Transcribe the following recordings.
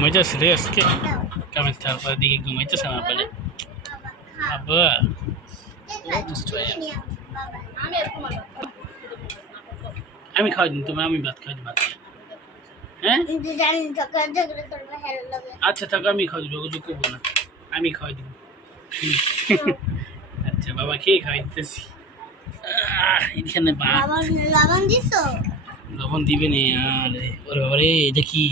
ঘুমাইতেছে রে আজকে কেমন তারপর দিকে ঘুমাইতেছে না বলে আব্বা আমি খাওয়াই দিন তুমি আমি ভাত খাওয়াই ভাত হ্যাঁ আচ্ছা থাকো আমি খাওয়াই যোগাযোগ করব না আমি খাওয়াই দিব আচ্ছা বাবা খেয়ে খাওয়াই দিতেছি এখানে লবণ দিছো লবণ দিবে নে আর ওরে বাবা রে এটা কি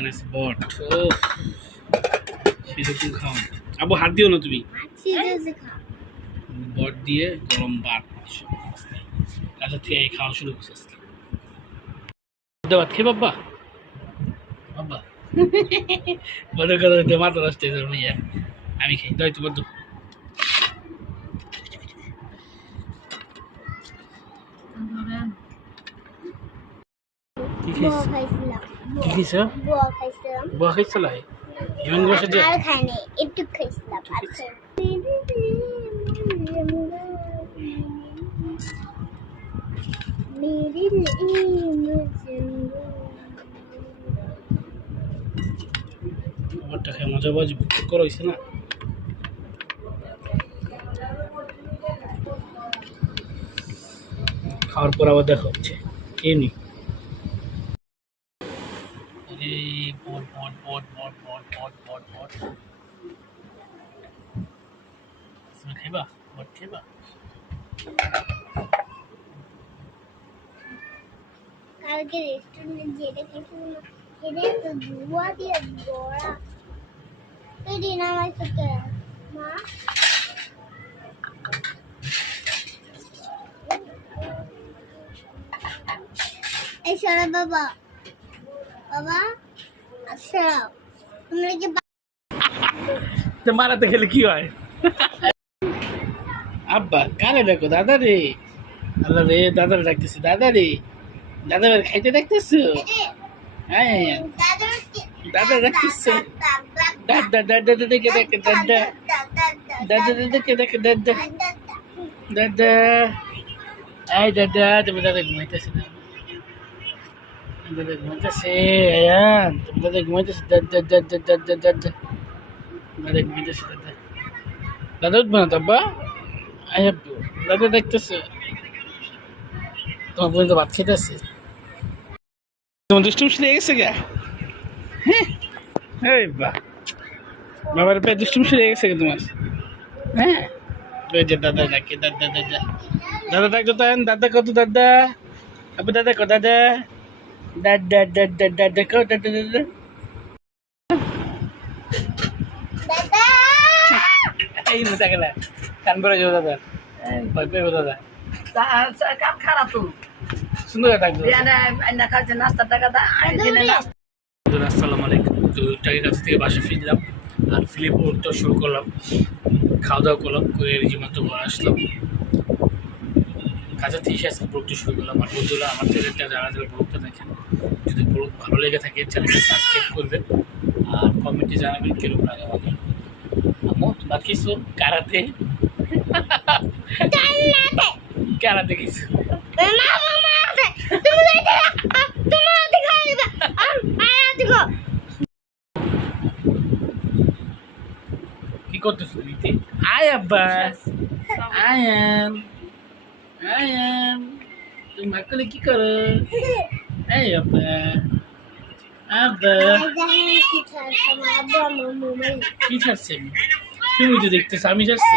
এখানে বট ও সেরকম খাও। আবু হাত দিও না তুমি। খা বট দিয়ে গরম ভাত আচ্ছা ঠিক আছে খাওয়া শুরু করছে আজকে। ভাত খেয়ে বাবা বাবা বড় করে মাথা নষ্ট হয়ে যাবে আমি খাই। দাও একটু বদ্ধ কি বুয়া খাইছ খাইছিলাম কি খাইছ? বুয়া খাইছিলাম। বুয়া খাইছিলাই ইমান বসে যে আর খাইনি একটু খাইছিলাম মজা বাজি না। খাওয়ার পর আবার দেখা হচ্ছে। খেয়ে নিই কালকে রেস্টুরেন্টে যেটা খেয়েছিলাম, সেটা তো ধোয়া দিয়ে বড়া। তুই দিন আমার সাথে মা। এই সরা বাবা বাবা আচ্ছা তোমরা কি মারাতে গেলে কি হয়? আব্বা কারে দেখো দাদা রে আল্লাহ রে দাদা ডাকতেছে দাদা রে দাদা বের খাইতে দেখতেছো হ্যাঁ দাদা ডাকতেছে দাদা দাদা দেখে দেখে দাদা দাদা দেখে দেখে দাদা দাদা এই দাদা তুমি দাদা ঘুমাইতেছে না দাদা ঘুমাইতেছে আয়ান তুমি দাদা ঘুমাইতেছে দাদা দাদা দাদা দাদা দাদা ঘুমাইতেছে দাদা দাদা উঠবো না তো আব্বা আই আব্বু দাদা দেখতেছে। তোমার পর্যন্ত ভাত খেতেছে। তোমার দুষ্টুম শুনে গেছে গা? হ্যাঁ এই বা। বাবার পেয়ে দুষ্টুম শুনে গেছে গা তোমার? হ্যাঁ? ওই যে দাদা ডাকে দাদা দাদা দাদা। ডাকতো তাই দাদা কত দাদা? আবু দাদা কো দাদা? দাদা দাদা দাদা কো দাদা দাদা দাদা? এই মতো গেলা কান পরে যাব দাদা ভয় পেয়ে দাদা। কাম খারাপ তো। সুন্দর খাচ্ছে নাস্তা টাকা আসসালামু আলাইকুম। তো টাকের কাছ থেকে বাসে ফিরলাম আর ফিলিপ তো শুরু করলাম। খাওয়া দাওয়া করলাম করে রীতিমতো ঘরে আসলাম। কাজে থেকে আজকে ব্লগটা শুরু করলাম। আর বন্ধুরা আমার চ্যানেলটা যারা যারা ব্লগটা দেখেন যদি ব্লগ ভালো লেগে থাকে চ্যানেলটা সাবস্ক্রাইব করবেন। আর কমেন্টে জানাবেন কীরকম লাগে আমাকে। আমো তোমার কিছু কারাতে কেনাতে গেছি। কি করতেছ, রীতি? আয় আব্বা। আয়ান। আয়ান। তুমি মাকলে কি করো? আয় আব্বা। আব্বা। কি ছাড়ছে আমি? তুমি তো দেখতেছ, আমি যাচ্ছি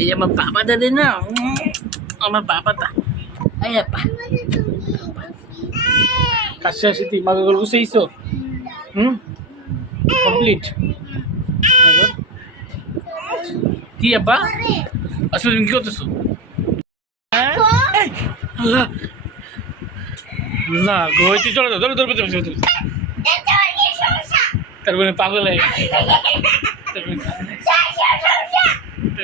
Iya mempapata din na. Oh, mempapata. Ayan pa. Kasya si Tim, magagol ko sa iso. Hmm? Complete. Ano? apa? Iya, ba? Aso yung so? aso. Eh! Allah! Allah, goy, coba chalo, chalo, chalo, chalo, chalo. Terus lagi.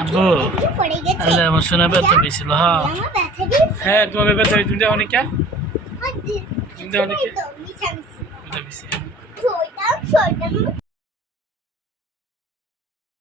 আব্বু আল্লাহ আমার সোনা ব্যথা পেয়েছিল হ্যাঁ হ্যাঁ তোমার ব্যথা তুমি দেখো নি কে তুমি দেখো নি ব্যথা পেয়েছি